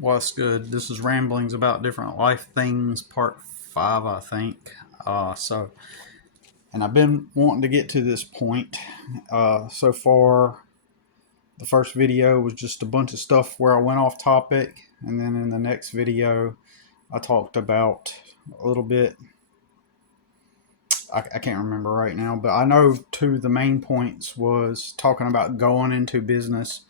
What's good? This is Ramblings About Different Life Things, part 5, I think. And I've been wanting to get to this point. So far, the first video was just a bunch of stuff where I went off topic. And then in the next video, I talked about a little bit. I can't remember right now, but I know two of the main points was talking about going into business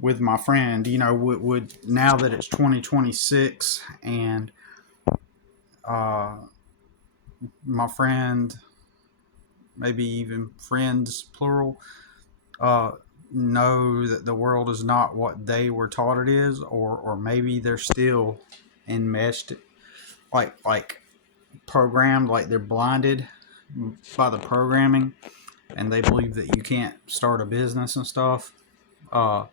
with my friend. Would now that it's 2026 and uh, my friend, maybe even friends plural, uh, know that the world is not what they were taught it is, or maybe they're still enmeshed, like programmed, like they're blinded by the programming, and they believe that you can't start a business and stuff. Uh,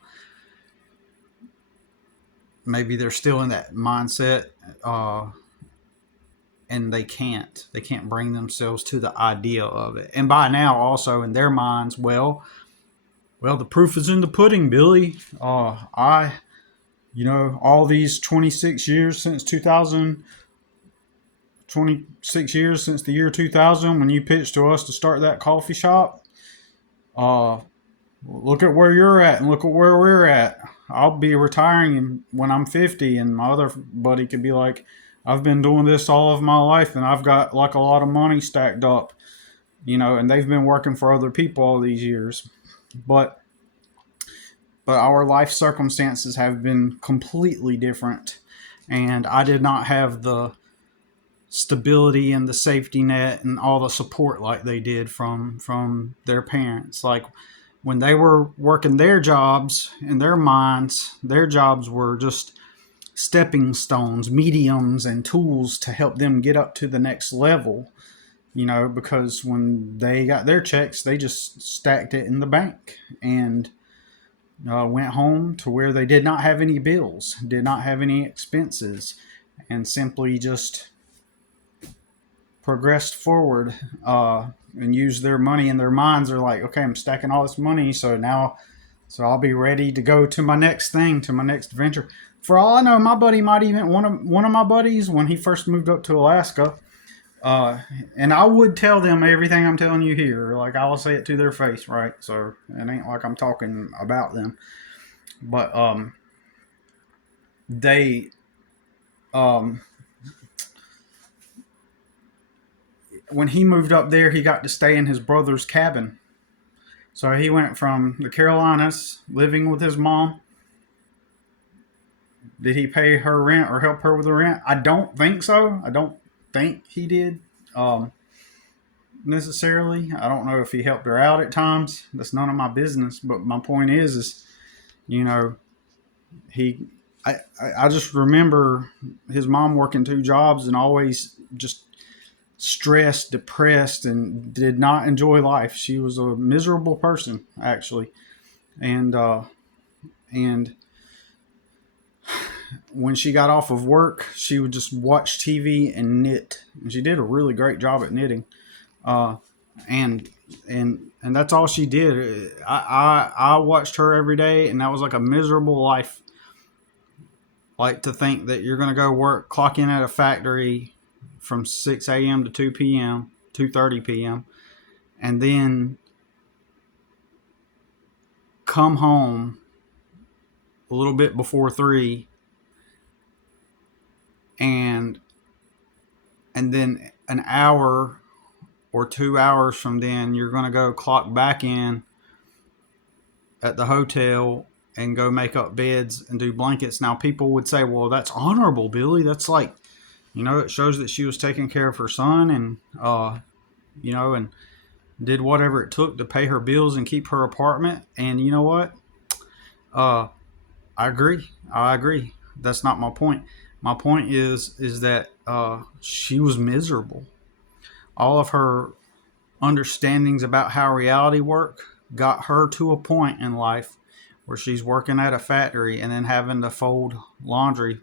Maybe they're still in that mindset. And they can't bring themselves to the idea of it. And by now, also in their minds, well, the proof is in the pudding, Billy. All these 26 years since 2000, 26 years since the year 2000, when you pitched to us to start that coffee shop. Look at where you're at and look at where we're at. I'll be retiring when I'm 50, and my other buddy could be like, I've been doing this all of my life, and I've got like a lot of money stacked up, and they've been working for other people all these years. But our life circumstances have been completely different, and I did not have the stability and the safety net and all the support like they did from their parents. Like when they were working their jobs, in their minds, their jobs were just stepping stones, mediums, and tools to help them get up to the next level. Because when they got their checks, they just stacked it in the bank and went home to where they did not have any bills, did not have any expenses, and simply just progressed forward and used their money. And their minds are like, okay, I'm stacking all this money, so I'll be ready to go to my next thing, to my next venture. For all I know, my buddy might even one of my buddies, when he first moved up to Alaska, and I would tell them everything I'm telling you here. Like, I will say it to their face, right? So it ain't like I'm talking about them. But they when he moved up there, he got to stay in his brother's cabin. So he went from the Carolinas, living with his mom. Did he pay her rent or help her with the rent? I don't think so. I don't think he did, necessarily. I don't know if he helped her out at times. That's none of my business. But my point is you know, he. I just remember his mom working two jobs and always just stressed, depressed, and did not enjoy life. She was a miserable person, actually, and when she got off of work, she would just watch TV and knit, and she did a really great job at knitting. Uh, and and that's all she did. I watched her every day, and that was like a miserable life. Like, to think that you're going to go work, clock in at a factory from 6 a.m. to 2 p.m., 2:30 p.m., and then come home a little bit before 3, and then an hour or 2 hours from then, you're going to go clock back in at the hotel and go make up beds and do blankets. Now, people would say, well, that's honorable, Billy. That's like, it shows that she was taking care of her son and, and did whatever it took to pay her bills and keep her apartment. And you know what? Uh, I agree. I agree. That's not my point. My point is that she was miserable. All of her understandings about how reality work got her to a point in life where she's working at a factory and then having to fold laundry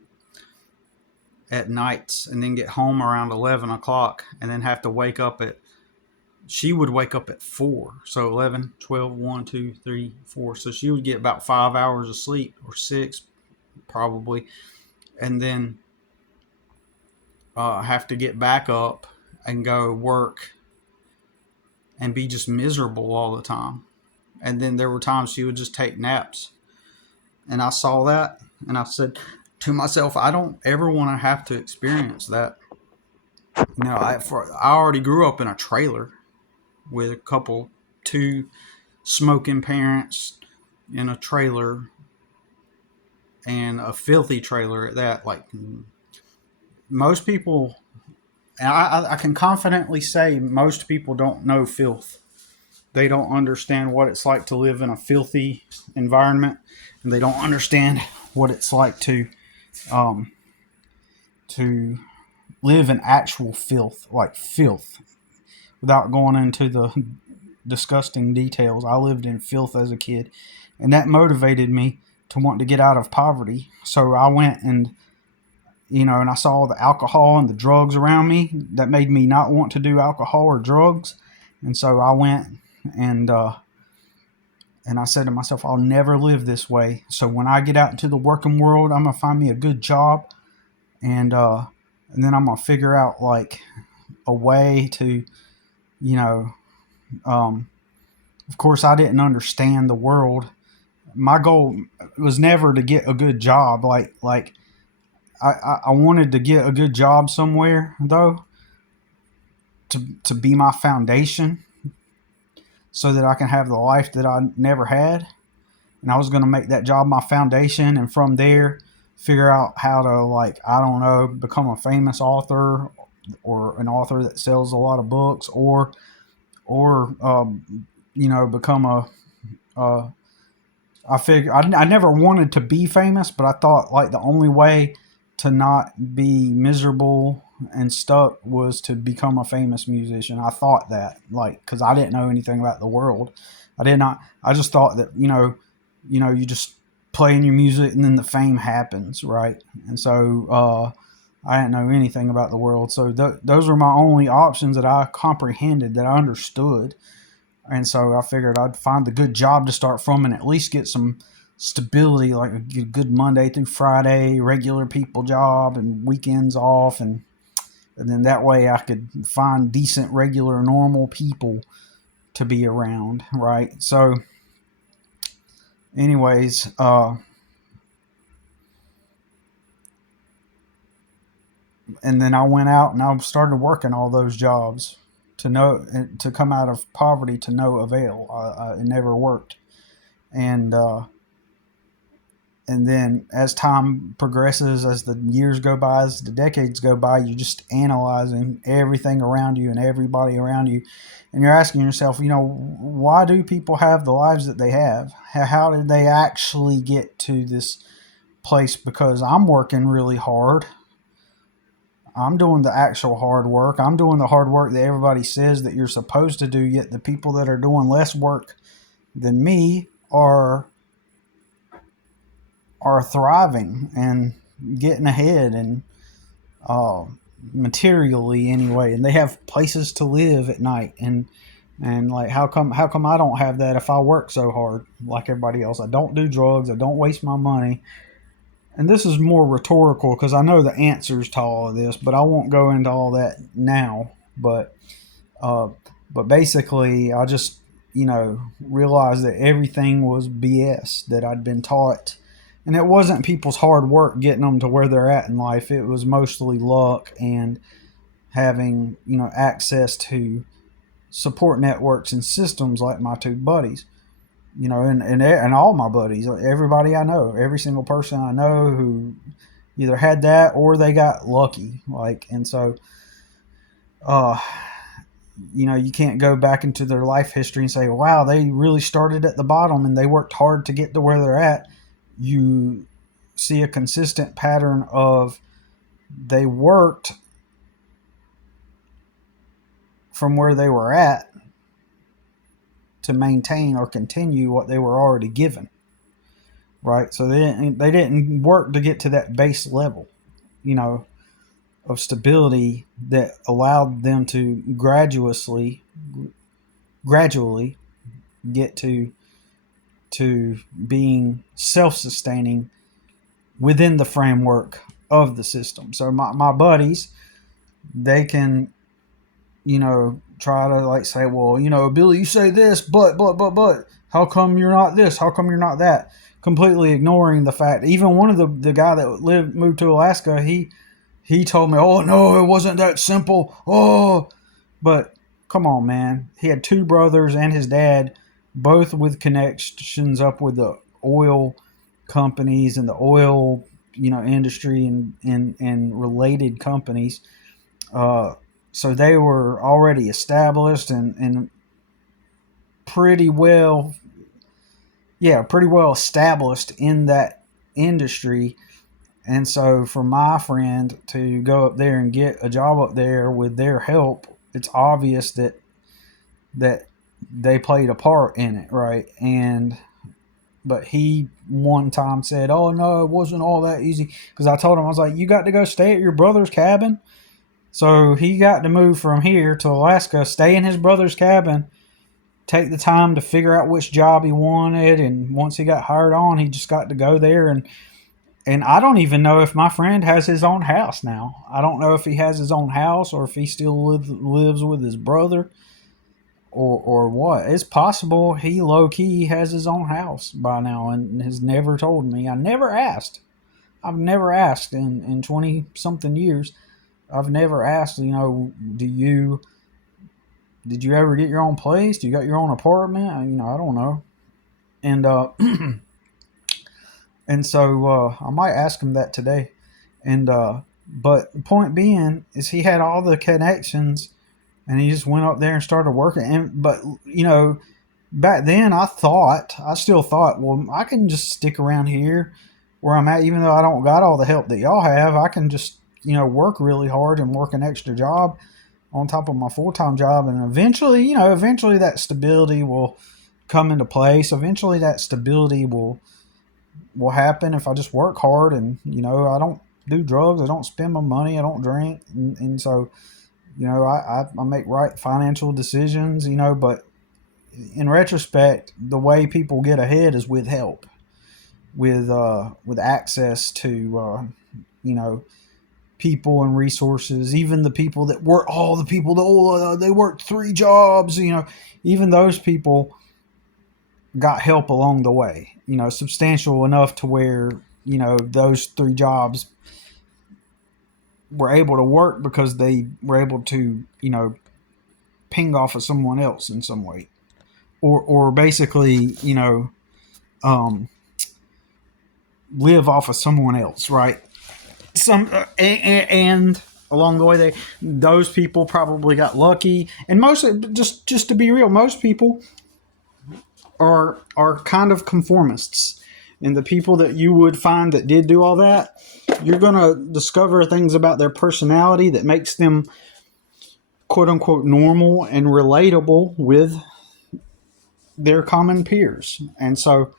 at nights and then get home around 11 o'clock and then have to she would wake up at 4. So 11, 12, 1, 2, 3, 4. So she would get about 5 hours of sleep, or 6 probably. and then have to get back up and go work and be just miserable all the time. And then there were times she would just take naps. And I saw that and I said to myself, I don't ever want to have to experience that. I already grew up in a trailer with two smoking parents in a trailer, and a filthy trailer at that. Like, most people, and I can confidently say most people don't know filth. They don't understand what it's like to live in a filthy environment, and they don't understand what it's like to live in actual filth, like filth. Without going into the disgusting details, I lived in filth as a kid, and that motivated me to want to get out of poverty. So I went and and I saw the alcohol and the drugs around me that made me not want to do alcohol or drugs. And so I went and I said to myself, I'll never live this way. So when I get out into the working world, I'm gonna find me a good job, and then I'm gonna figure out like a way to, of course, I didn't understand the world. My goal was never to get a good job. I wanted to get a good job somewhere, though, to be my foundation so that I can have the life that I never had. And I was going to make that job my foundation, and from there figure out how to, like, I don't know, become a famous author, or an author that sells a lot of books, or become I never wanted to be famous, but I thought like the only way to not be miserable and stuck was to become a famous musician. I thought that, like, because I didn't know anything about the world. I just thought that, you just playing your music and then the fame happens, right? And so I didn't know anything about the world. So those were my only options that I comprehended, that I understood. And so I figured I'd find a good job to start from and at least get some stability, like a good Monday through Friday, regular people job and weekends off. And then that way I could find decent, regular, normal people to be around, right? So anyways, and then I went out and I started working all those jobs to come out of poverty to no avail. It never worked. And then as time progresses, as the years go by, as the decades go by, you're just analyzing everything around you and everybody around you. And you're asking yourself, why do people have the lives that they have? How did they actually get to this place? Because I'm working really hard. I'm doing the actual hard work. I'm doing the hard work that everybody says that you're supposed to do, yet the people that are doing less work than me are thriving and getting ahead, and materially anyway, and they have places to live at night, and like, how come I don't have that if I work so hard like everybody else? I don't do drugs, I don't waste my money. And this is more rhetorical because I know the answers to all of this, but I won't go into all that now. But basically, I just, realized that everything was BS that I'd been taught. And it wasn't people's hard work getting them to where they're at in life. It was mostly luck and having, access to support networks and systems like my two buddies. And all my buddies, everybody I know, every single person I know who either had that or they got lucky. And so, you can't go back into their life history and say, wow, they really started at the bottom and they worked hard to get to where they're at. You see a consistent pattern of they worked from where they were at to maintain or continue what they were already given, right? So they didn't work to get to that base level, of stability that allowed them to gradually get to being self-sustaining within the framework of the system. So my buddies, they can, try to like say, well, Billy, you say this, but, how come you're not this? How come you're not that? Completely ignoring the fact, even one of the guy that moved to Alaska, he told me, oh, no, it wasn't that simple. Oh, but come on, man. He had two brothers and his dad, both with connections up with the oil companies and the oil, industry and related companies. So they were already established and pretty well established in that industry. And so for my friend to go up there and get a job up there with their help, it's obvious that they played a part in it, right? But he one time said, oh, no, it wasn't all that easy. Because I told him, I was like, you got to go stay at your brother's cabin? So he got to move from here to Alaska, stay in his brother's cabin, take the time to figure out which job he wanted. And once he got hired on, he just got to go there. And I don't even know if my friend has his own house now. I don't know if he has his own house or if he still lives with his brother or what. It's possible he low-key has his own house by now and has never told me. I never asked. I've never asked in 20-something years. I've never asked, did you ever get your own place? Do you got your own apartment? I don't know. And and so I might ask him that today. And but the point being is he had all the connections, and he just went up there and started working. But back then I still thought, well, I can just stick around here where I'm at, even though I don't got all the help that y'all have. I can just work really hard and work an extra job on top of my full-time job, and eventually that stability will come into place. Eventually that stability will happen if I just work hard and I don't do drugs, I don't spend my money, I don't drink, and so I make right financial decisions. But in retrospect, the way people get ahead is with help, with access to people and resources. Even the people that work, they worked 3 jobs, even those people got help along the way, substantial enough to where, those 3 jobs were able to work because they were able to, ping off of someone else in some way, or basically, live off of someone else, right? And along the way, those people probably got lucky. And most, just to be real, most people are kind of conformists. And the people that you would find that did do all that, you're going to discover things about their personality that makes them quote unquote normal and relatable with their common peers. And so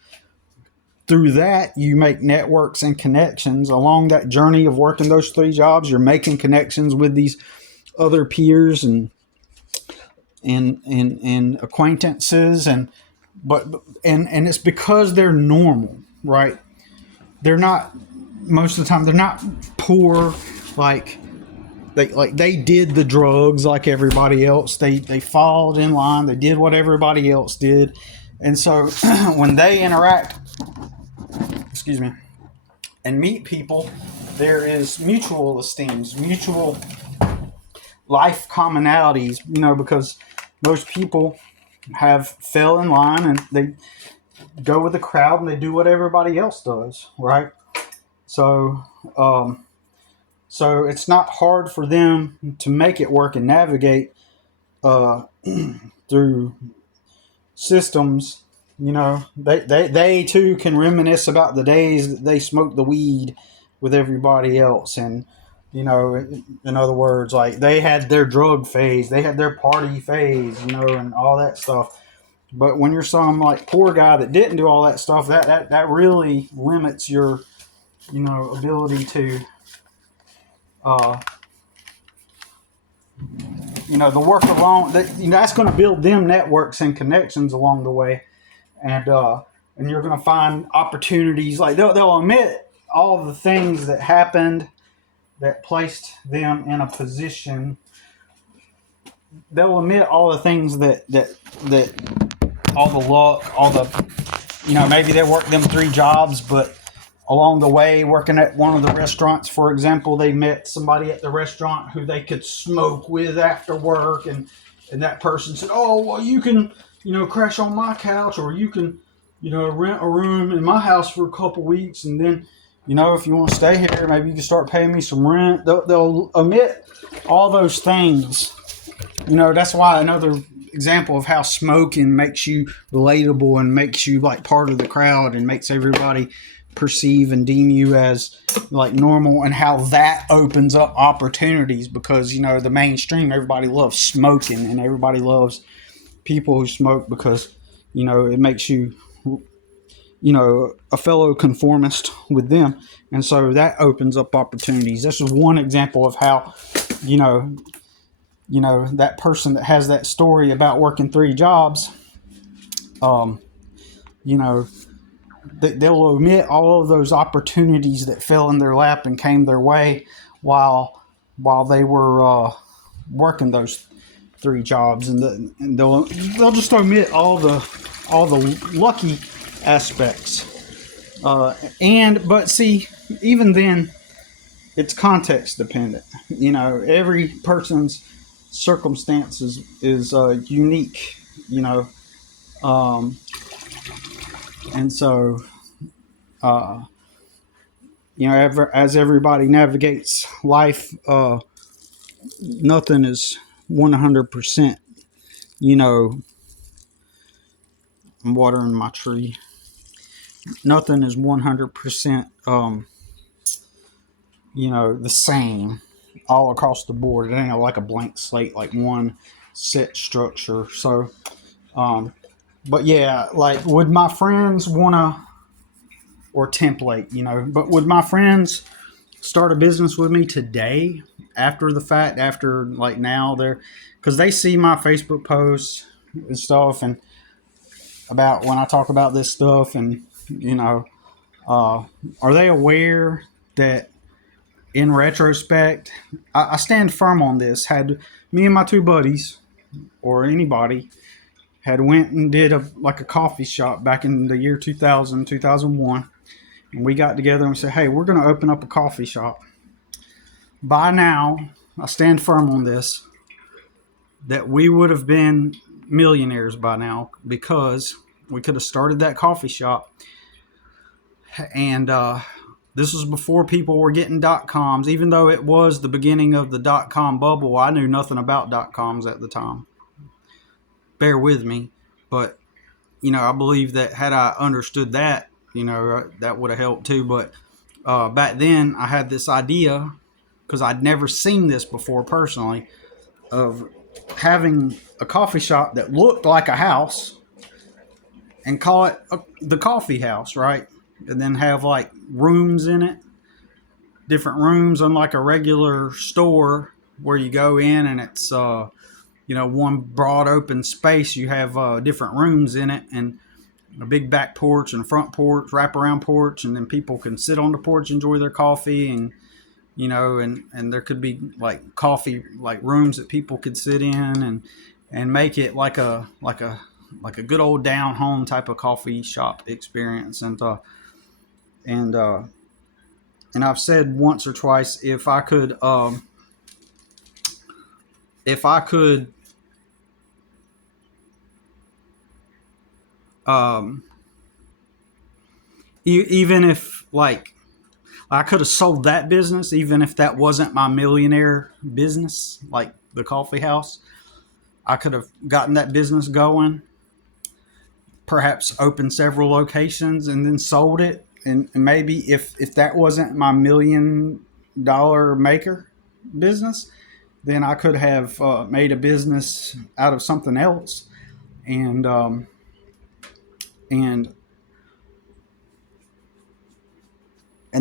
through that, you make networks and connections along that journey of working those 3 jobs. You're making connections with these other peers and acquaintances, and it's because they're normal, right? They're not, most of the time, they're not poor, like they did the drugs like everybody else. They followed in line. They did what everybody else did. And so when they interact, and meet people, there is mutual esteem, mutual life commonalities, because most people fell in line and they go with the crowd and they do what everybody else does, right? So it's not hard for them to make it work and navigate through systems. They too can reminisce about the days that they smoked the weed with everybody else. And, in other words, like they had their drug phase, they had their party phase, and all that stuff. But when you're some like poor guy that didn't do all that stuff, that really limits your, ability to, the work alone. That's going to build them networks and connections along the way. And you're going to find opportunities. Like they'll omit all the things that happened that placed them in a position. They'll admit all the things that all the luck, all the, maybe they worked them 3 jobs, but along the way, working at one of the restaurants, for example, they met somebody at the restaurant who they could smoke with after work, and that person said, "Oh, well, you can, crash on my couch, or you can, rent a room in my house for a couple weeks, and then, if you want to stay here, maybe you can start paying me some rent." They'll omit all those things. That's why another example of how smoking makes you relatable and makes you like part of the crowd and makes everybody perceive and deem you as like normal, and how that opens up opportunities, because the mainstream, everybody loves smoking and everybody loves people who smoke because it makes you a fellow conformist with them, and so that opens up opportunities. This is one example of how that person that has that story about working 3 jobs, you know they'll omit all of those opportunities that fell in their lap and came their way while they were working those 3 jobs, and they'll just omit all the lucky aspects. But see, even then, it's context dependent. Every person's circumstances is unique. And so, as everybody navigates life, nothing is 100%. I'm watering my tree. Nothing is 100%, the same all across the board. It ain't like a blank slate, like one set structure. So, but yeah, like, would my friends want to, or template, but would my friends start a business with me today after the fact, after like now because they see my Facebook posts and stuff, and about when I talk about this stuff, and, are they aware that in retrospect, I stand firm on this, had me and my 2 buddies, or anybody, had went and did a coffee shop back in the year 2000, 2001. And we got together and we said, hey, we're going to open up a coffee shop. By now, I stand firm on this, that we would have been millionaires by now, because we could have started that coffee shop. And this was before people were getting .coms. Even though it was the beginning of the .com bubble, I knew nothing about .coms at the time. Bear with me. But, I believe that had I understood that, that would have helped too. But back then, I had this idea, because I'd never seen this before personally, of having a coffee shop that looked like a house and call it the coffee house, right? And then have like rooms in it, different rooms, unlike a regular store where you go in and it's one broad open space. You have different rooms in it, and a big back porch and front porch, wraparound porch, and then people can sit on the porch, enjoy their coffee, and and there could be like coffee, like rooms that people could sit in, and make it like a good old down home type of coffee shop experience. And I've said once or twice, if I could even if like I could have sold that business, even if that wasn't my millionaire business, like the coffee house, I could have gotten that business going, perhaps opened several locations, and then sold it. And maybe if that wasn't my $1 million maker business, then I could have made a business out of something else, and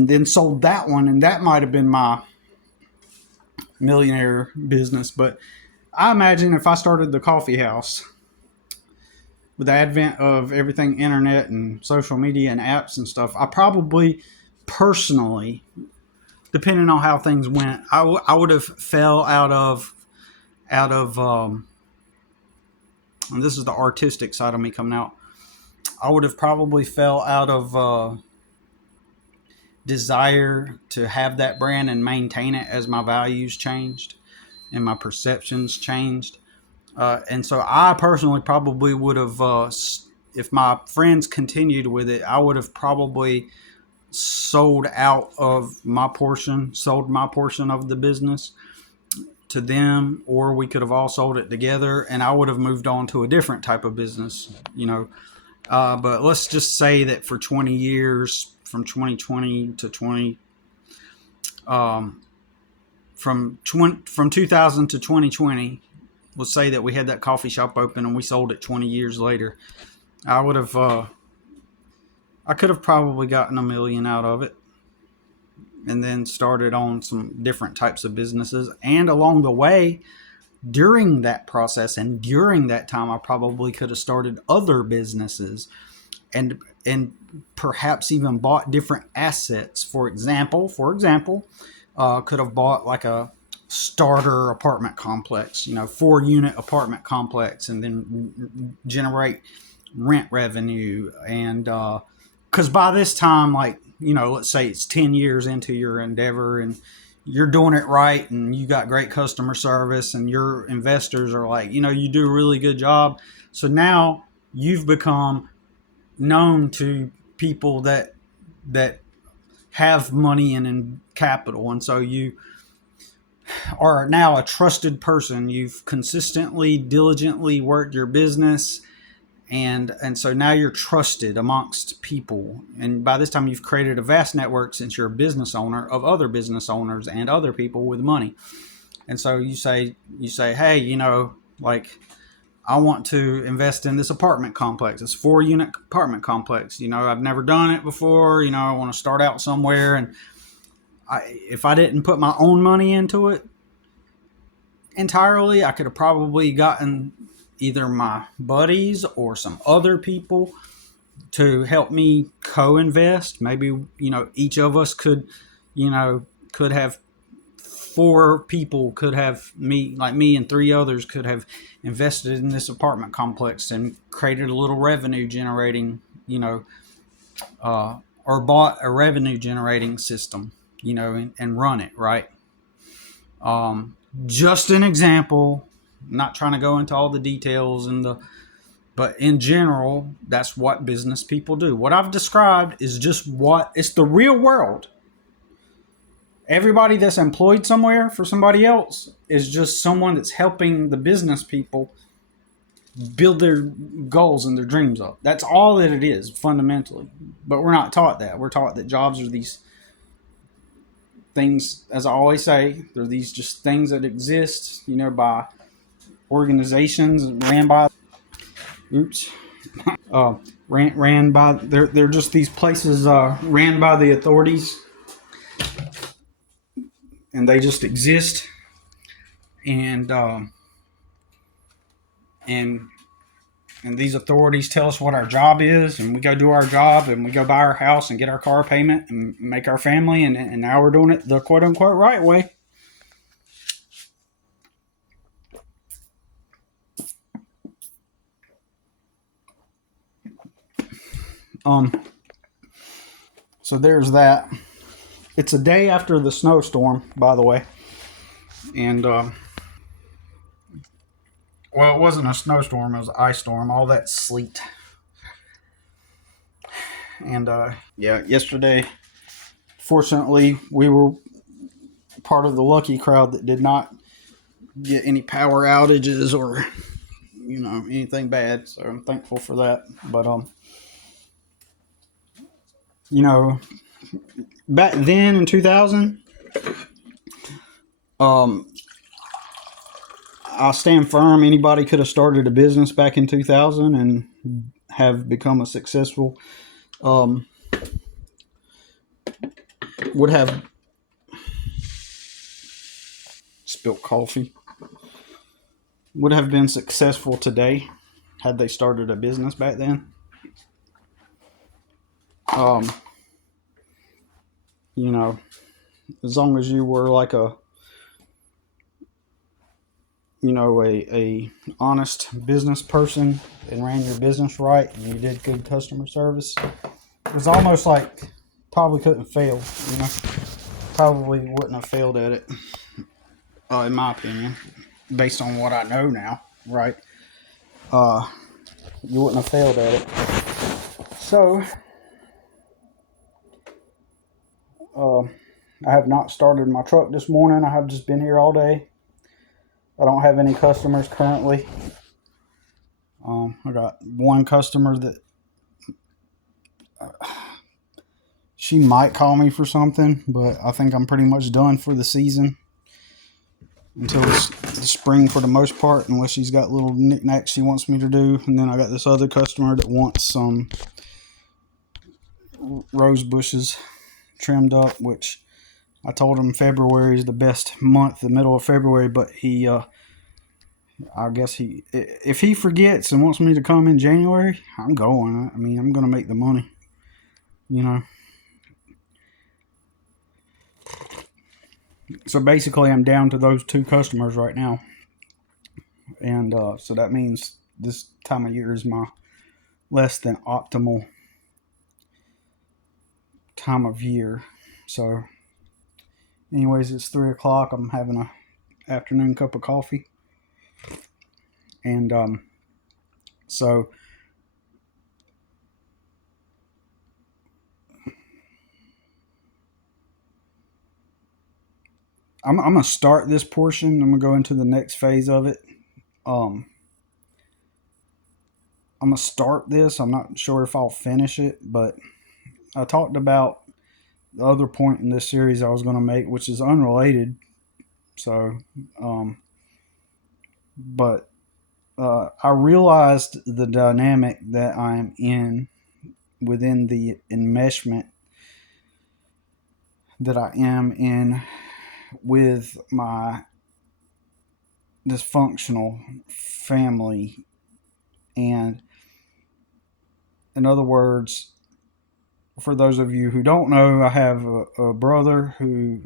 then sold that one, and that might have been my millionaire business. But I imagine if I started the coffee house with the advent of everything internet and social media and apps and stuff, I probably personally depending on how things went, I would have fell out of and this is the artistic side of me coming out. I would have probably fell out of desire to have that brand and maintain it as my values changed and my perceptions changed. And so I personally probably would have, if my friends continued with it, I would have probably sold my portion of the business to them, or we could have all sold it together, and I would have moved on to a different type of business, but let's just say that for 20 years, from 2020 to from 2000 to 2020, let's say that we had that coffee shop open and we sold it 20 years later, I could have probably gotten $1 million out of it, and then started on some different types of businesses. And along the way, during that process and during that time, I probably could have started other businesses and perhaps even bought different assets. For example, could have bought like a starter apartment complex, 4-unit apartment complex, and then generate rent revenue. And because by this time, let's say it's 10 years into your endeavor and you're doing it right and you got great customer service and your investors are like, you do a really good job. So now you've become known to people that have money and capital. And so you are now a trusted person. You've consistently, diligently worked your business. And so now you're trusted amongst people. And by this time, you've created a vast network, since you're a business owner, of other business owners and other people with money. And so you say, hey, I want to invest in this apartment complex, this 4-unit apartment complex. I've never done it before. I want to start out somewhere. And if I didn't put my own money into it entirely, I could have probably gotten either my buddies or some other people to help me co-invest. Maybe, each of us could have 4 people could have me and 3 others could have invested in this apartment complex and created a little revenue generating, or bought a revenue generating system, and run it right. Just an example. I'm not trying to go into all the details but in general, that's what business people do. What I've described is just it's the real world. Everybody that's employed somewhere for somebody else is just someone that's helping the business people build their goals and their dreams up. That's all that it is, fundamentally. But we're not taught that. We're taught that jobs are these things, as I always say, they're these just things that exist, by organizations ran by they're just these places ran by the authorities, and they just exist. And these authorities tell us what our job is, and we go do our job, and we go buy our house and get our car payment and make our family, and now we're doing it the quote unquote right way. So there's that. It's a day after the snowstorm, by the way. And, well, it wasn't a snowstorm, it was an ice storm, all that sleet. And, yesterday, fortunately, we were part of the lucky crowd that did not get any power outages or, anything bad. So I'm thankful for that. But, back then in 2000, I stand firm. Anybody could have started a business back in 2000 and have become a successful, would have spilt coffee, would have been successful today had they started a business back then. as long as you were like a a honest business person and ran your business right and you did good customer service, it was almost like probably couldn't fail. Probably wouldn't have failed at it, in my opinion, based on what I know now. Right? You wouldn't have failed at it. So, I have not started my truck this morning. I have just been here all day. I don't have any customers currently. I got one customer that she might call me for something, but I think I'm pretty much done for the season until the spring for the most part, unless she's got little knickknacks she wants me to do. And then I got this other customer that wants some rose bushes trimmed up, which I told him February is the best month, the middle of February, but he I guess if he forgets and wants me to come in January, I'm going. I mean, I'm going to make the money, you know. So basically, I'm down to those two customers right now. And so that means this time of year is my less than optimal time of year. So anyways, it's 3 o'clock. I'm having a afternoon cup of coffee. And so I'm going to start this portion. I'm going to go into the next phase of it. I'm going to start this. I'm not sure if I'll finish it, but I talked about the other point in this series I was going to make, which is unrelated. So, but I realized the dynamic that I'm in within the enmeshment that I am in with my dysfunctional family. And in other words, for those of you who don't know, I have a brother who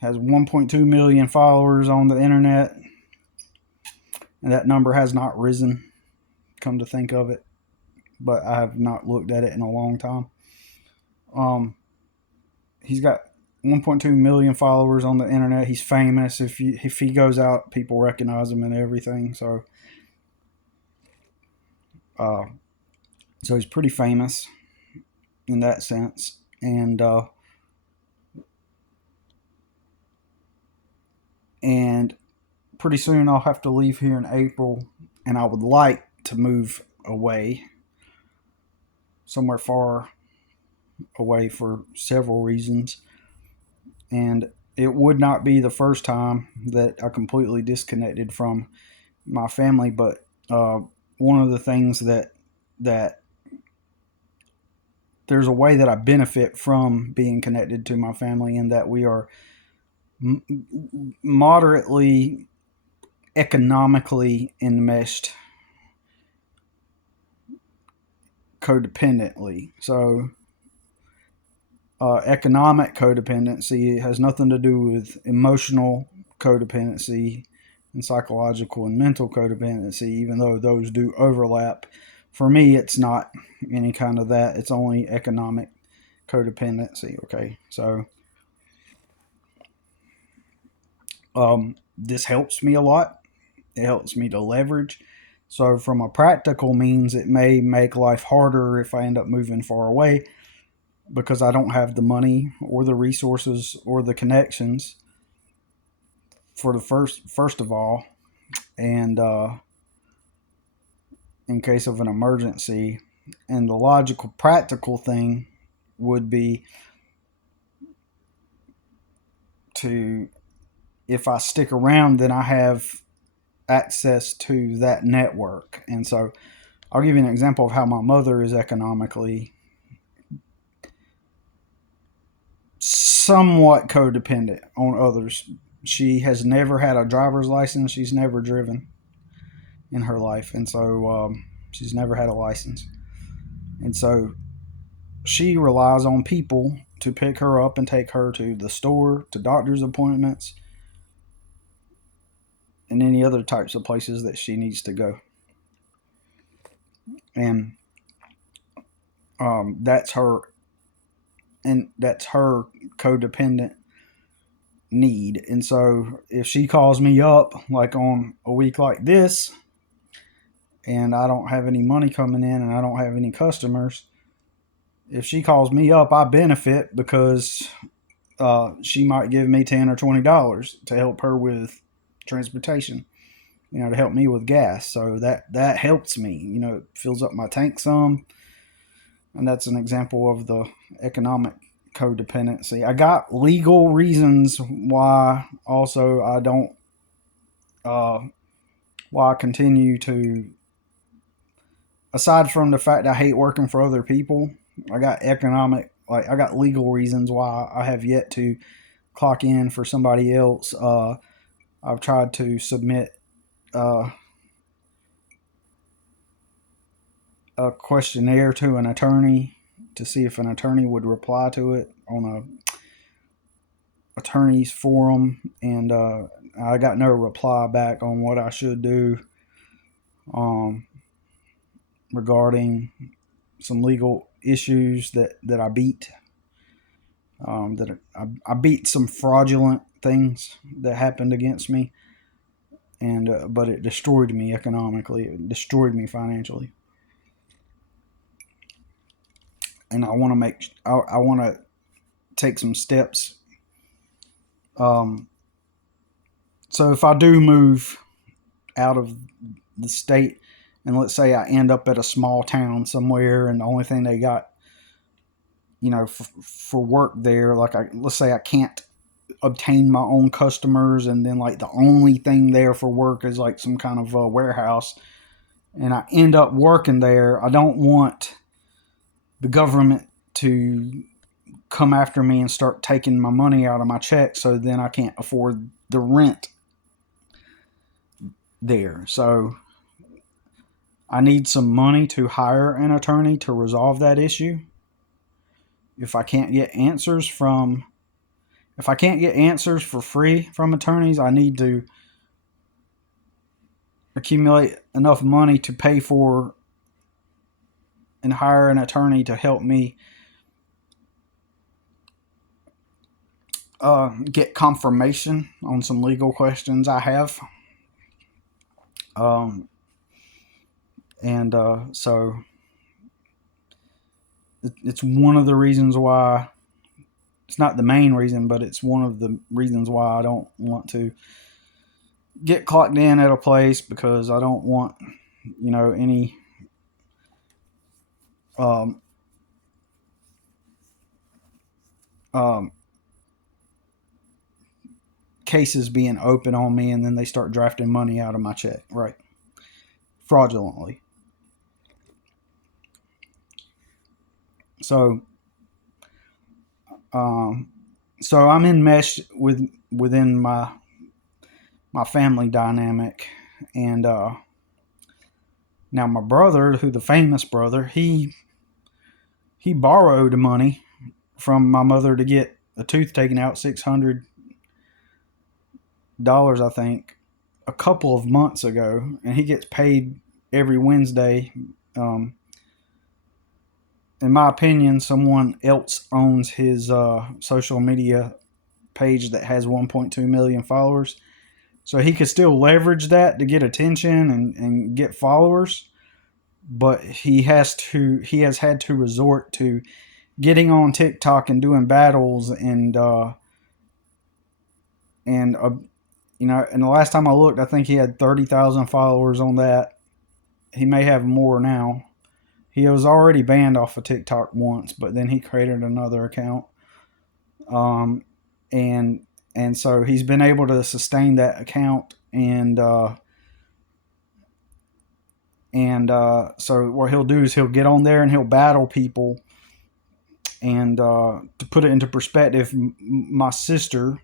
has 1.2 million followers on the internet, and that number has not risen, come to think of it, but I have not looked at it in a long time. He's got 1.2 million followers on the internet. He's famous. If he goes out, people recognize him and everything. So he's pretty famous in that sense. And pretty soon I'll have to leave here in April, and I would like to move away somewhere far away for several reasons. And it would not be the first time that I completely disconnected from my family, but one of the things that there's a way that I benefit from being connected to my family, in that we are moderately economically enmeshed codependently. So economic codependency has nothing to do with emotional codependency and psychological and mental codependency, even though those do overlap. For me, it's not any kind of that. It's only economic codependency. Okay, so this helps me a lot. It helps me to leverage. So from a practical means, it may make life harder if I end up moving far away, because I don't have the money or the resources or the connections for the first of all, and in case of an emergency. And the logical, practical thing would be to, if I stick around, then I have access to that network. And so I'll give you an example of how my mother is economically somewhat codependent on others. She has never had a driver's license. She's never driven in her life. And so she's never had a license. And so she relies on people to pick her up and take her to the store, to doctor's appointments, and any other types of places that she needs to go. And that's her, and that's her codependent need. And so if she calls me up like on a week like this, and I don't have any money coming in and I don't have any customers, if she calls me up, I benefit because she might give me $10 or $20 to help her with transportation, to help me with gas. So that helps me, it fills up my tank some. And that's an example of the economic codependency. I got legal reasons why also I don't, why I continue to, aside from the fact I hate working for other people, I got I got legal reasons why I have yet to clock in for somebody else. I've tried to submit a questionnaire to an attorney to see if an attorney would reply to it on a attorney's forum, and I got no reply back on what I should do regarding some legal issues that I beat. I beat some fraudulent things that happened against me, and but it destroyed me economically. It destroyed me financially, and I want to take some steps. So if I do move out of the state, and let's say I end up at a small town somewhere, and the only thing they got, for work there, like let's say I can't obtain my own customers, and then like the only thing there for work is like some kind of warehouse, and I end up working there, I don't want the government to come after me and start taking my money out of my check, so then I can't afford the rent there. So I need some money to hire an attorney to resolve that issue. If I can't get answers for free from attorneys, I need to accumulate enough money to pay for and hire an attorney to help me get confirmation on some legal questions I have. So it's one of the reasons why, it's not the main reason, but it's one of the reasons why I don't want to get clocked in at a place, because I don't want, any cases being open on me, and then they start drafting money out of my check, right? Fraudulently. So I'm enmeshed within my family dynamic, and now my brother, who the famous brother, he borrowed money from my mother to get a tooth taken out, $600, I think, a couple of months ago, and he gets paid every Wednesday. In my opinion, someone else owns his social media page that has 1.2 million followers. So he could still leverage that to get attention and get followers. But he has had to resort to getting on TikTok and doing battles, and the last time I looked, I think he had 30,000 followers on that. He may have more now. He was already banned off of TikTok once, but then he created another account. And so he's been able to sustain that account, and so what he'll do is he'll get on there and he'll battle people. And to put it into perspective, my sister,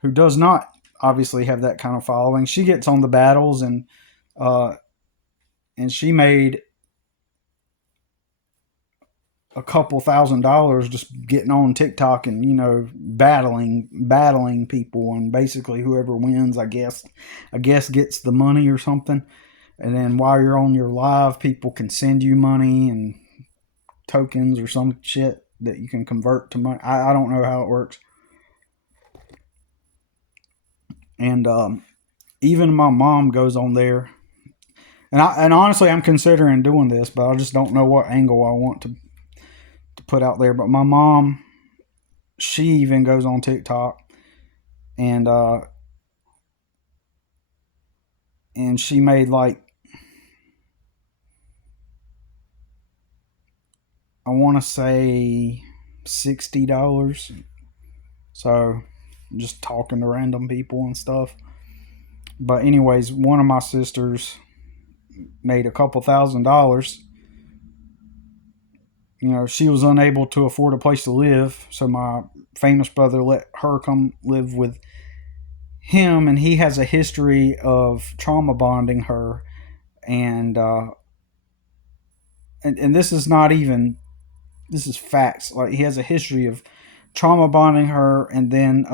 who does not obviously have that kind of following, she gets on the battles, and she made a couple $1,000 just getting on TikTok and battling people, and basically whoever wins, I guess gets the money or something. And then while you're on your live, people can send you money and tokens or some shit that you can convert to money. I don't know how it works. And even my mom goes on there, and honestly, I'm considering doing this, but I just don't know what angle I want to put out there. But my mom, she even goes on TikTok, and and she made like, I want to say $60. So just talking to random people and stuff. But anyways, one of my sisters made a couple $1,000s. She was unable to afford a place to live, so my famous brother let her come live with him, and he has a history of trauma bonding her, and and this is not even, this is facts. Like, he has a history of trauma bonding her, and then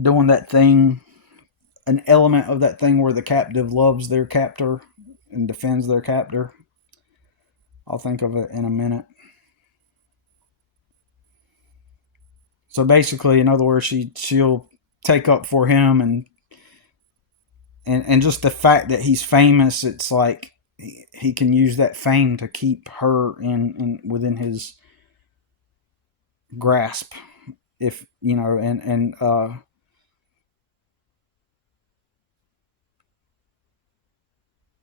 doing that thing, an element of that thing where the captive loves their captor and defends their captor. I'll think of it in a minute. So basically, in other words, she'll take up for him, and just the fact that he's famous, it's like he can use that fame to keep her in within his grasp, if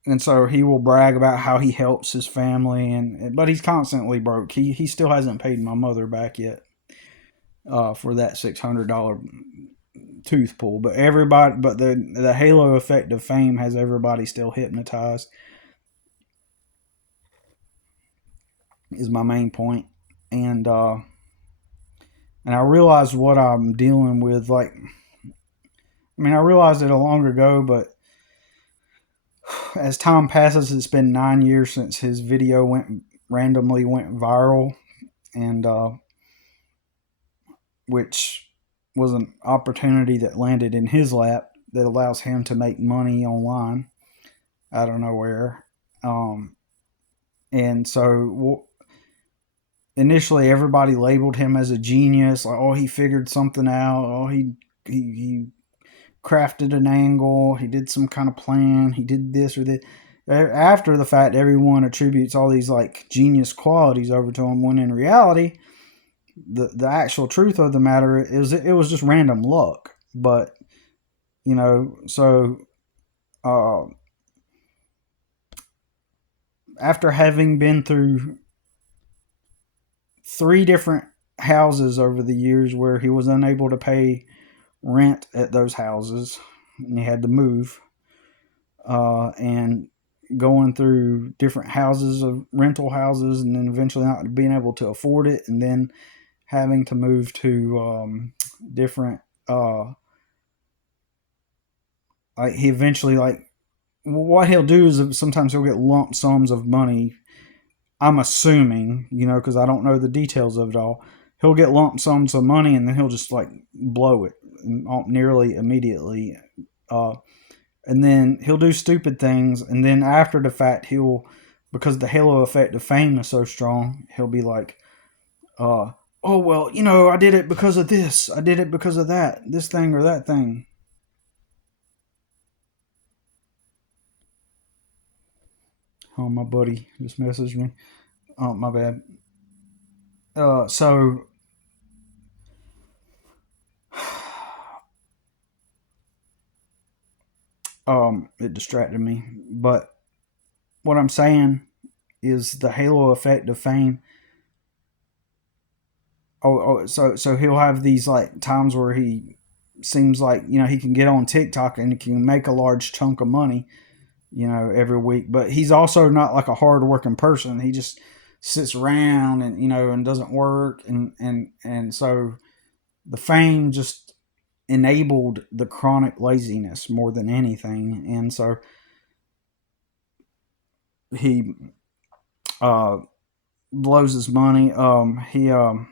and so he will brag about how he helps his family, but he's constantly broke. He still hasn't paid my mother back yet for that $600 tooth pull. But the halo effect of fame has everybody still hypnotized, is my main point. And I realized what I'm dealing with. Like, I mean, I realized it a long ago, but as time passes, it's been 9 years since his video randomly went viral, and which was an opportunity that landed in his lap that allows him to make money online out of nowhere. And so initially, everybody labeled him as a genius. Like, oh, he figured something out. Oh, he crafted an angle. He did some kind of plan. He did this or that. After the fact, everyone attributes all these like genius qualities over to him, when in reality, the actual truth of the matter is it was just random luck. But so after having been through 3 different houses over the years where he was unable to pay rent at those houses, and he had to move, and going through different houses of rental houses, and then eventually not being able to afford it, and then having to move to different like, he eventually, like, what he'll do is sometimes he'll get lump sums of money. I'm assuming, because I don't know the details of it all. He'll get lump sums of money, and then he'll just like blow it nearly immediately. And then he'll do stupid things, and then after the fact, because the halo effect of fame is so strong, he'll be like, oh well, I did it because of this, I did it because of that, this thing or that thing. Oh, my buddy just messaged me. Oh, my bad. So it distracted me, but what I'm saying is the halo effect of fame. So he'll have these like times where he seems like he can get on TikTok and he can make a large chunk of money, every week. But he's also not like a hardworking person. He just sits around and and doesn't work, and so the fame just enabled the chronic laziness more than anything. And so he uh, blows his money. He at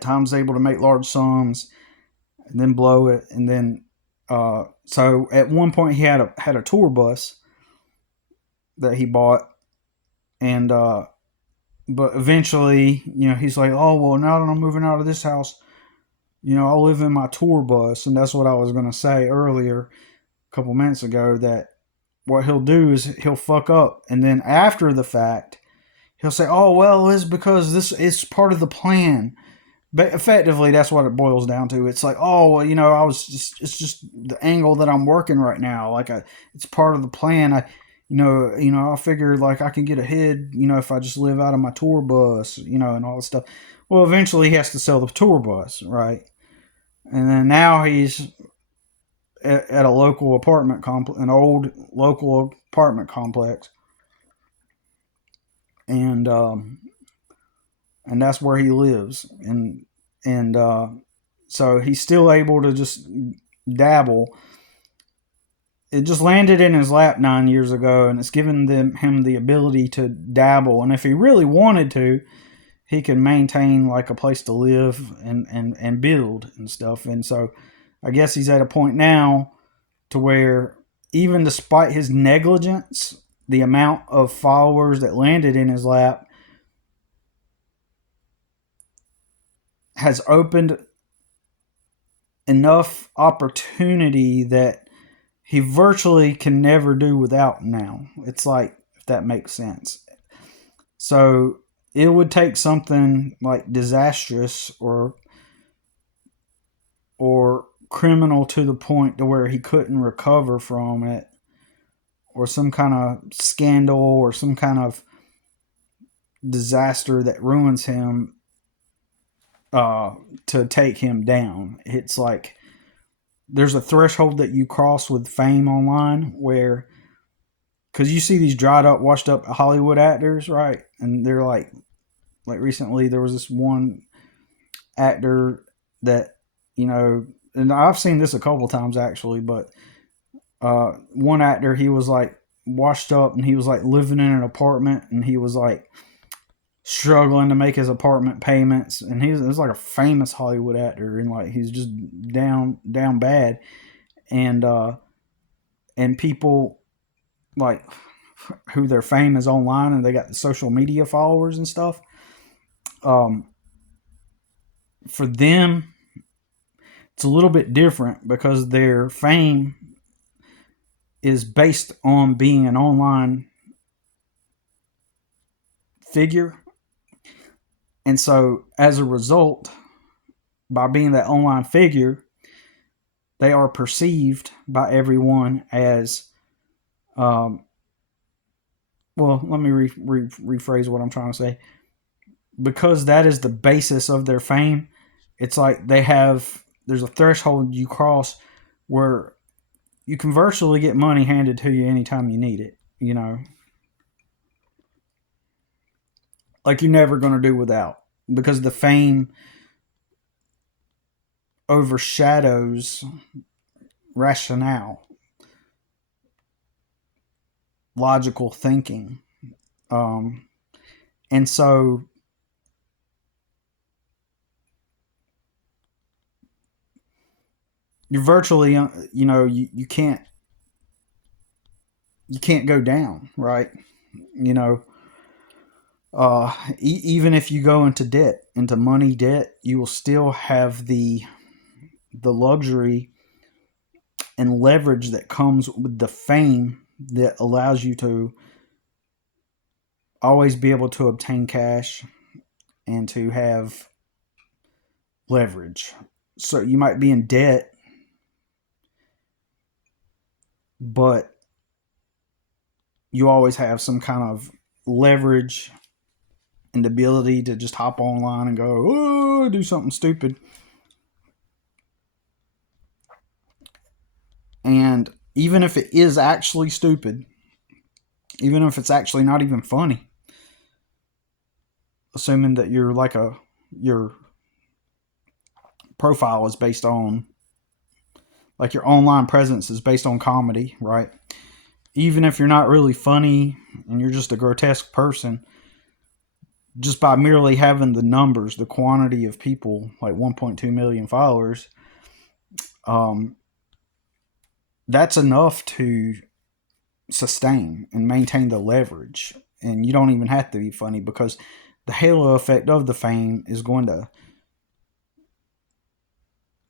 times able to make large sums and then blow it, and then so at one point he had a tour bus that he bought, and but eventually, he's like, oh well, now that I'm moving out of this house, I'll live in my tour bus. And that's what I was going to say earlier, a couple minutes ago, that what he'll do is he'll fuck up, and then after the fact, he'll say, oh well, it's because this is part of the plan. But effectively, that's what it boils down to. It's like, oh well, it's just the angle that I'm working right now. Like, it's part of the plan. I figure like I can get ahead, if I just live out of my tour bus, and all this stuff. Well, eventually he has to sell the tour bus, right? And then now he's at a local apartment complex, an old local apartment complex, and that's where he lives, and so he's still able to just dabble. It just landed in his lap 9 years ago, and it's given him the ability to dabble. And if he really wanted to, he can maintain like a place to live and build and stuff. And so I guess he's at a point now to where, even despite his negligence, the amount of followers that landed in his lap has opened enough opportunity that he virtually can never do without now. It's like, if that makes sense. So it would take something like disastrous or criminal to the point to where he couldn't recover from it, or some kind of scandal or some kind of disaster that ruins him, to take him down. It's like there's a threshold that you cross with fame online, where, because you see these dried up, washed up Hollywood actors, right? And they're like recently there was this one actor that, and I've seen this a couple times actually, but one actor, he was like washed up, and he was like living in an apartment, and he was like struggling to make his apartment payments, and he was like a famous Hollywood actor, and like he's just down bad, and people like who their fame is online, and they got the social media followers and stuff. For them, it's a little bit different because their fame is based on being an online figure. And so as a result, by being that online figure, they are perceived by everyone as, well, let me rephrase what I'm trying to say. Because that is the basis of their fame, it's like there's a threshold you cross where you can virtually get money handed to you anytime you need it, like you're never going to do without, because the fame overshadows rationale, logical thinking, and so you're virtually, you can't go down, right? Even if you go into money debt, you will still have the luxury and leverage that comes with the fame that allows you to always be able to obtain cash and to have leverage. So you might be in debt, but you always have some kind of leverage and the ability to just hop online and go, oh, do something stupid. And even if it is actually stupid, even if it's actually not even funny, assuming that your profile is based on, like, your online presence is based on comedy, right? even if you're not really funny and you're just a grotesque person, just by merely having the numbers, the quantity of people, like 1.2 million followers, um, that's enough to sustain and maintain the leverage. And you don't even have to be funny, because the halo effect of the fame is going to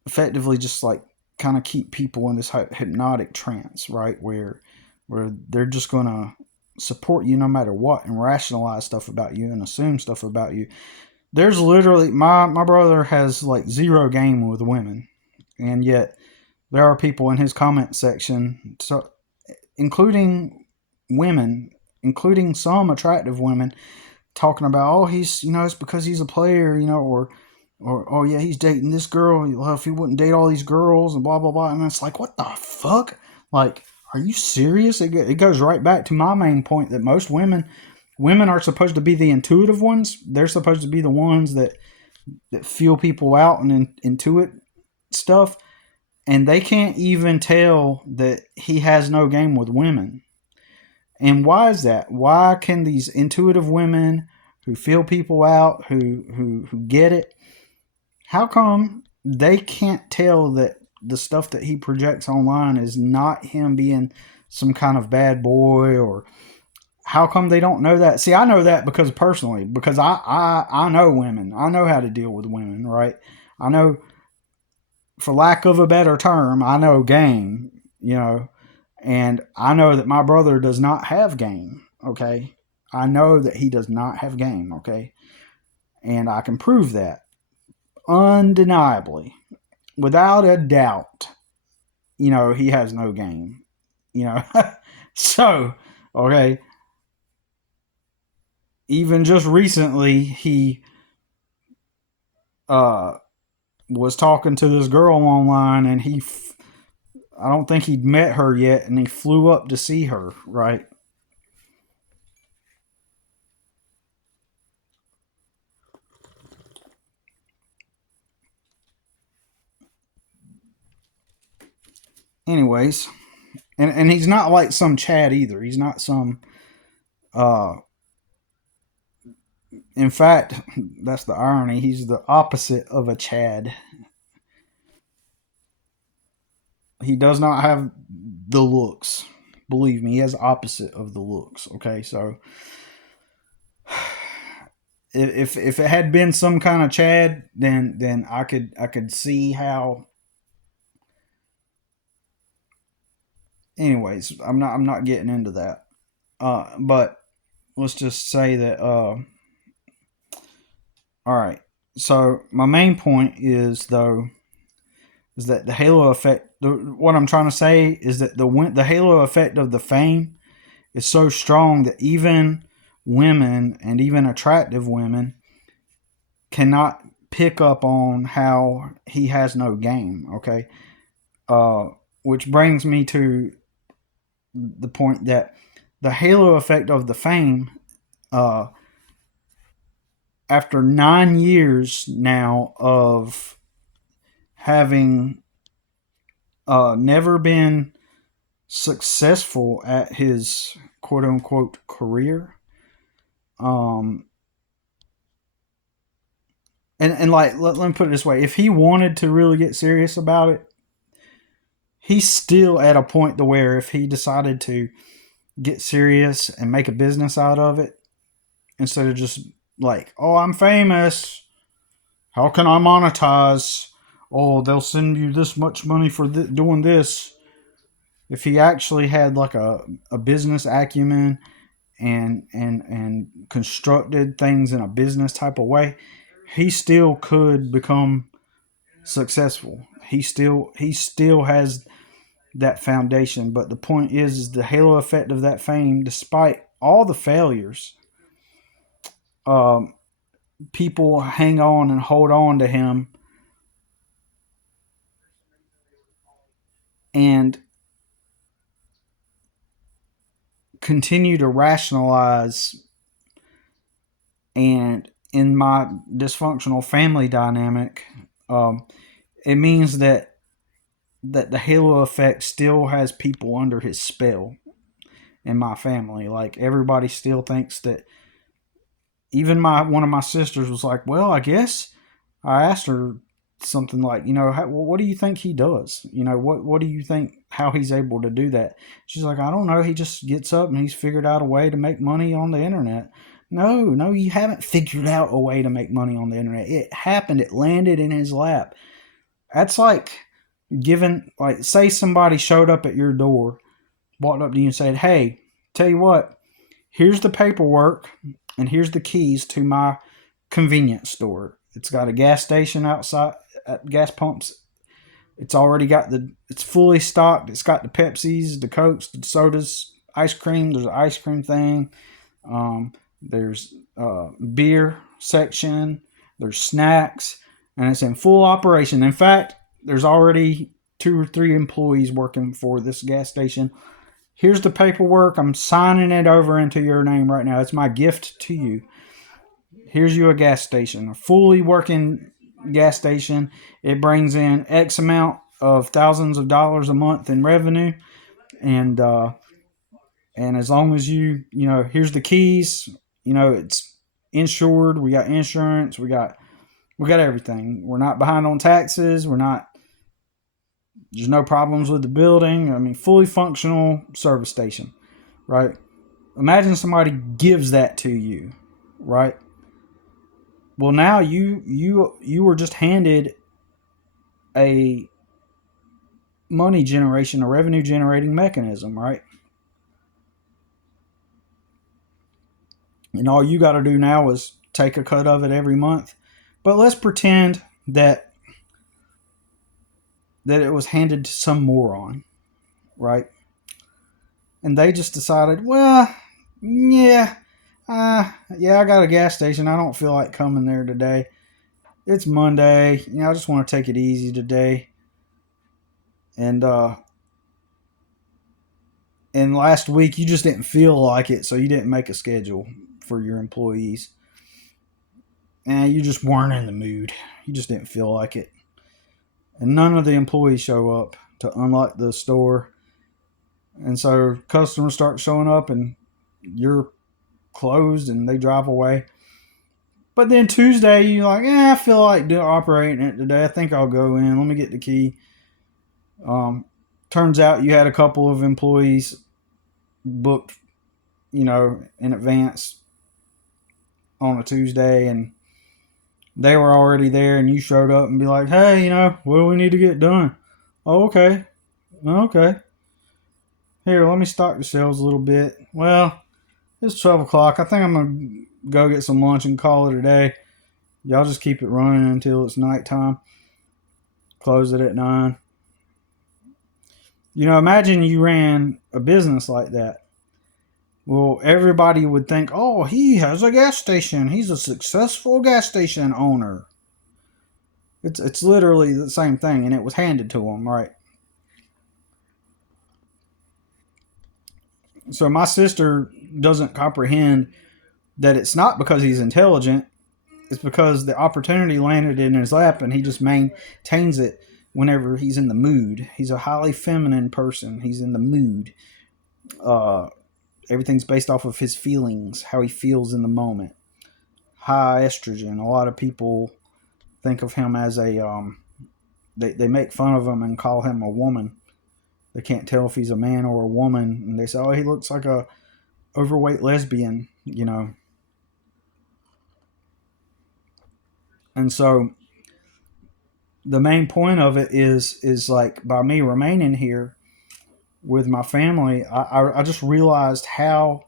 effectively just like kind of keep people in this hypnotic trance, right? Where they're just going to support you no matter what, and rationalize stuff about you and assume stuff about you. There's literally my brother has like zero game with women, and yet there are people in his comment section, so including women, including some attractive women, talking about, oh, he's, it's because he's a player, or oh yeah, he's dating this girl. Well, if he wouldn't date all these girls and blah blah blah, and it's like, what the fuck? Like, are you serious? It goes right back to my main point that most women are supposed to be the intuitive ones. They're supposed to be the ones that feel people out and intuit stuff, and they can't even tell that he has no game with women. And why is that? Why can these intuitive women who feel people out, who get it, how come they can't tell that the stuff that he projects online is not him being some kind of bad boy? Or how come they don't know that? See, I know that because personally, because I know women. I know how to deal with women, right? I know, for lack of a better term, I know game, and I know that my brother does not have game, okay? I know that he does not have game, okay? And I can prove that undeniably, without a doubt. He has no game, So, okay, even just recently, he was talking to this girl online, and I don't think he'd met her yet, and he flew up to see her, right? Anyways, and he's not like some Chad either. He's not some uh in fact, that's the irony. He's the opposite of a Chad. He does not have the looks. Believe me, he has the opposite of the looks. Okay, so if it had been some kind of Chad, then I could see how. Anyways, I'm not getting into that. But let's just say that. All right. So my main point is that the halo effect. What I'm trying to say is that the halo effect of the fame is so strong that even women, and even attractive women, cannot pick up on how he has no game. Okay, which brings me to the point that the halo effect of the fame, uh, after 9 years now of having never been successful at his quote unquote career, um, and like let me put it this way: if he wanted to really get serious about it, he's still at a point to where if he decided to get serious and make a business out of it, instead of just like, oh, I'm famous, how can I monetize? Oh, they'll send you this much money for doing this. If he actually had like a business acumen, and constructed things in a business type of way, he still could become successful. He still has that foundation. But the point is the halo effect of that fame, despite all the failures, um, people hang on and hold on to him, and continue to rationalize. And in my dysfunctional family dynamic, it means that the halo effect still has people under his spell. in my family. Like everybody still thinks that. Even my one of my sisters was like, "Well, I guess." I asked her something like, what do you think he does? What do you think how he's able to do that? She's like, I don't know. He just gets up and he's figured out a way to make money on the internet. No, no, you haven't figured out a way to make money on the internet. It happened. It landed in his lap. That's like say somebody showed up at your door, walked up to you and said, "Hey, tell you what, here's the paperwork and here's the keys to my convenience store. It's got a gas station outside at gas pumps. It's fully stocked. It's got the Pepsis, the Cokes, the sodas, ice cream. There's an ice cream thing. There's beer section. There's snacks, and it's in full operation. In fact, there's already 2 or 3 employees working for this gas station. Here's the paperwork. I'm signing it over into your name right now. It's my gift to you. Here's you a gas station, a fully working gas station. It brings in X amount of thousands of dollars a month in revenue, and as long as here's the keys. It's insured. We got insurance. We got everything. We're not behind on taxes. We're not. There's no problems with the building. I mean, fully functional service station, right? Imagine somebody gives that to you, right? Well, now you were just handed a money generation, a revenue generating mechanism, right? And all you got to do now is take a cut of it every month. But let's pretend that it was handed to some moron, right? And they just decided, well, yeah, I got a gas station. I don't feel like coming there today. It's Monday. I just want to take it easy today. And last week you just didn't feel like it, so you didn't make a schedule for your employees. And you just weren't in the mood. You just didn't feel like it. And none of the employees show up to unlock the store. And so customers start showing up and you're closed and they drive away. But then Tuesday, you're like, I feel like operating it today. I think I'll go in. Let me get the key. Turns out you had a couple of employees booked, in advance on a Tuesday, and they were already there, and you showed up and be like, hey, what do we need to get done? Oh, okay. Here, let me stock the shelves a little bit. Well, it's 12 o'clock. I think I'm going to go get some lunch and call it a day. Y'all just keep it running until it's nighttime. Close it at 9. Imagine you ran a business like that. Well, everybody would think, oh, he has a gas station. He's a successful gas station owner. It's literally the same thing, and it was handed to him, right? So my sister doesn't comprehend that it's not because he's intelligent. It's because the opportunity landed in his lap, and he just maintains it whenever he's in the mood. He's a highly feminine person. He's in the mood. Everything's based off of his feelings, how he feels in the moment. High estrogen. A lot of people think of him as they make fun of him and call him a woman. They can't tell if he's a man or a woman. And they say, oh, he looks like a overweight lesbian, And so the main point of it is like, by me remaining here with my family, I just realized how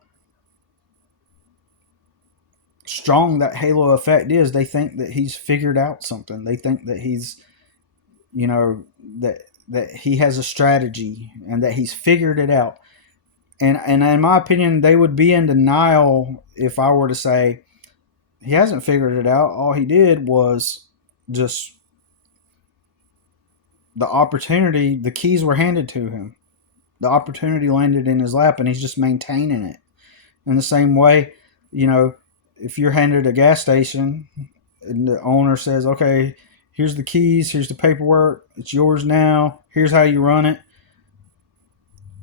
strong that halo effect is. They think that he's figured out something. They think that he's, that he has a strategy and that he's figured it out. And in my opinion, they would be in denial if I were to say he hasn't figured it out. All he did was just the opportunity, the keys were handed to him. The opportunity landed in his lap and he's just maintaining it. In the same way, if you're handed a gas station and the owner says, okay, here's the keys, here's the paperwork, it's yours now, here's how you run it.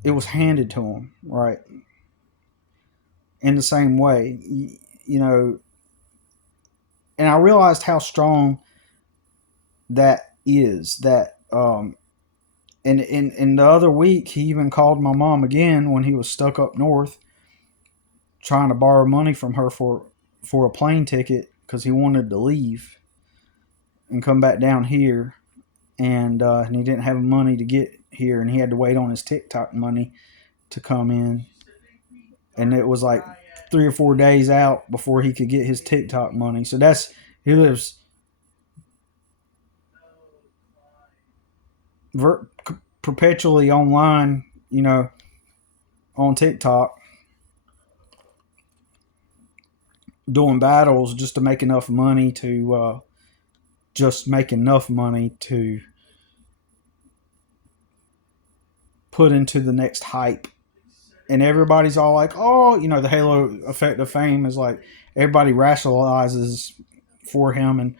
It was handed to him, right? in the same way. You know, and I realized how strong that is. That and in the other week, he even called my mom again when he was stuck up north, trying to borrow money from her for a plane ticket because he wanted to leave and come back down here, and he didn't have money to get here, and he had to wait on his TikTok money to come in, and it was like 3 or 4 days out before he could get his TikTok money. So that's he lives ver- perpetually online, on TikTok, doing battles just to make enough money to put into the next hype. And everybody's all like, oh, the halo effect of fame is like everybody rationalizes for him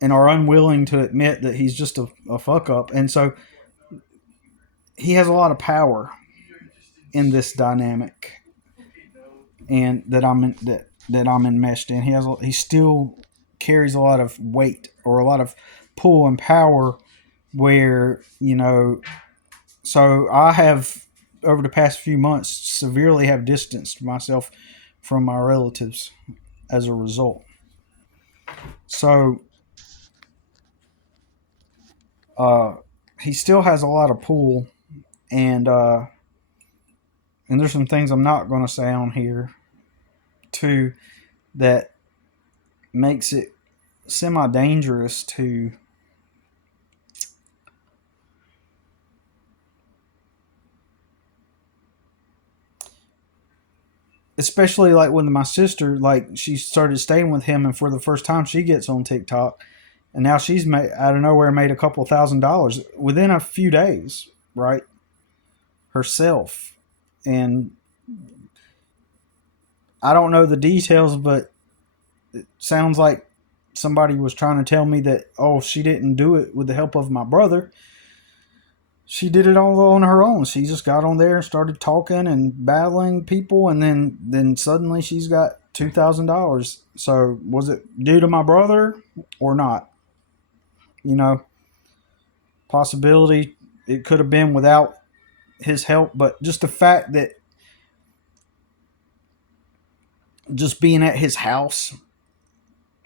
and are unwilling to admit that he's just a fuck up. And so he has a lot of power in this dynamic, and that I'm enmeshed in. He still carries a lot of weight or a lot of pull and power where, so I have, over the past few months, severely have distanced myself from my relatives as a result. So he still has a lot of pull, and there's some things I'm not going to say on here too that makes it semi dangerous to especially like when my sister, like, she started staying with him, and for the first time she gets on TikTok, and now she's made, out of nowhere, made a couple $1,000s within a few days, right, herself. And I don't know the details, but it sounds like somebody was trying to tell me that, oh, she didn't do it with the help of my brother. She did it all on her own. She just got on there and started talking and battling people, and then suddenly she's got $2,000. So was it due to my brother or not? You know, possibility it could have been without his help, but just the fact that just being at his house,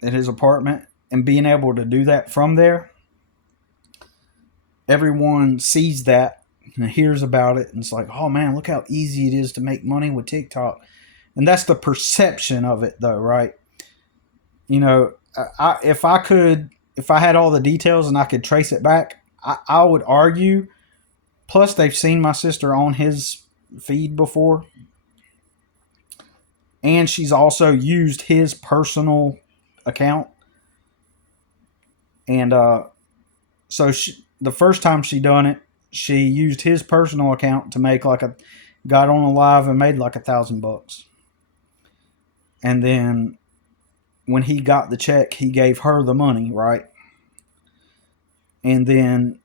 at his apartment, and being able to do that from there, everyone sees that and hears about it, and it's like, oh man, look how easy it is to make money with TikTok. And that's the perception of it, though, right? You know, if I had all the details and I could trace it back, I would argue. Plus, they've seen my sister on his feed before, and she's also used his personal account. And so the first time she done it, she used his personal account to make got on a live and made like $1,000. And then when he got the check, he gave her the money, right? And then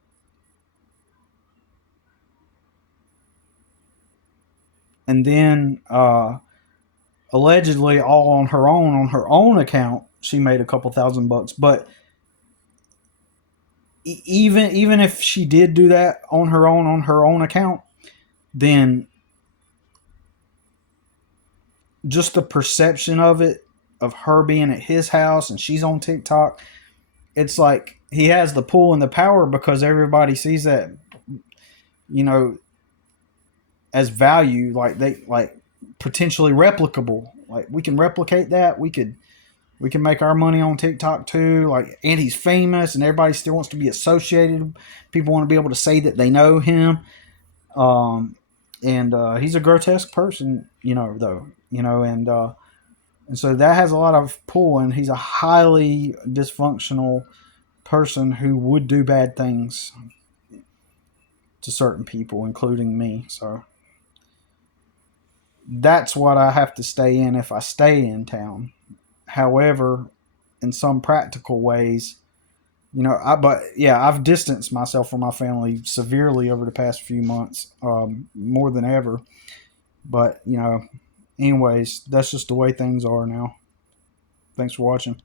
allegedly all on her own account, she made a couple $1,000. But even if she did do that on her own account, then just the perception of it, of her being at his house and she's on TikTok, it's like he has the pull and the power because everybody sees that, you know, as value, like potentially replicable. Like, we can replicate that. We can make our money on TikTok too. Like, and he's famous, and everybody still wants to be associated. People want to be able to say that they know him. And he's a grotesque person, though, and so that has a lot of pull. And he's a highly dysfunctional person who would do bad things to certain people, including me. So that's what I have to stay in if I stay in town. However, in some practical ways, I've distanced myself from my family severely over the past few months, more than ever. But Anyways, that's just the way things are now. Thanks for watching.